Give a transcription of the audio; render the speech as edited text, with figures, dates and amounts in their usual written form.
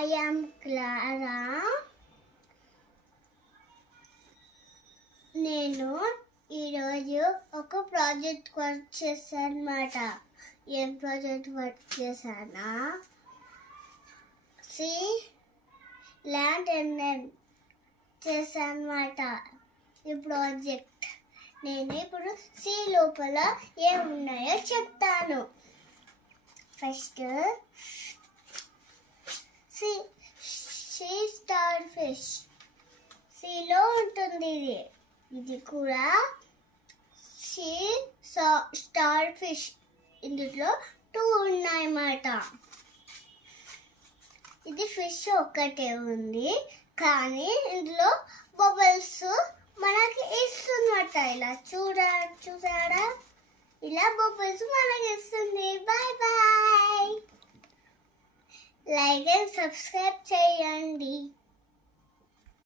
I am Clara. నేను ఈరోజు ఒక ప్రాజెక్ట్ వర్క్ చేశాను అన్నమాట. ఏం ప్రాజెక్ట్ వర్క్ చేశానా? సి ల్యాండ్ అండ్ చేశాను అన్నమాట. ఈ ప్రాజెక్ట్ నేను ఇప్పుడు సి లోపల ఏమున్నాయో చెప్తాను. ఫస్ట్ సీ స్టార్ ఫిష్, సీలో ఉంటుంది. ఇది కూడా సీ స్టార్ ఫిష్. ఇందులో 2 ఉన్నాయన్నమాట. ఇది ఫిష్ ఒక్కటే ఉంది, కానీ ఇందులో బబుల్స్ మనకి ఇస్తున్నమాట. ఇలా చూసారా, ఇలా బబుల్స్ మనకి ఇస్తుంది. Bye bye. Like and subscribe చేయండి.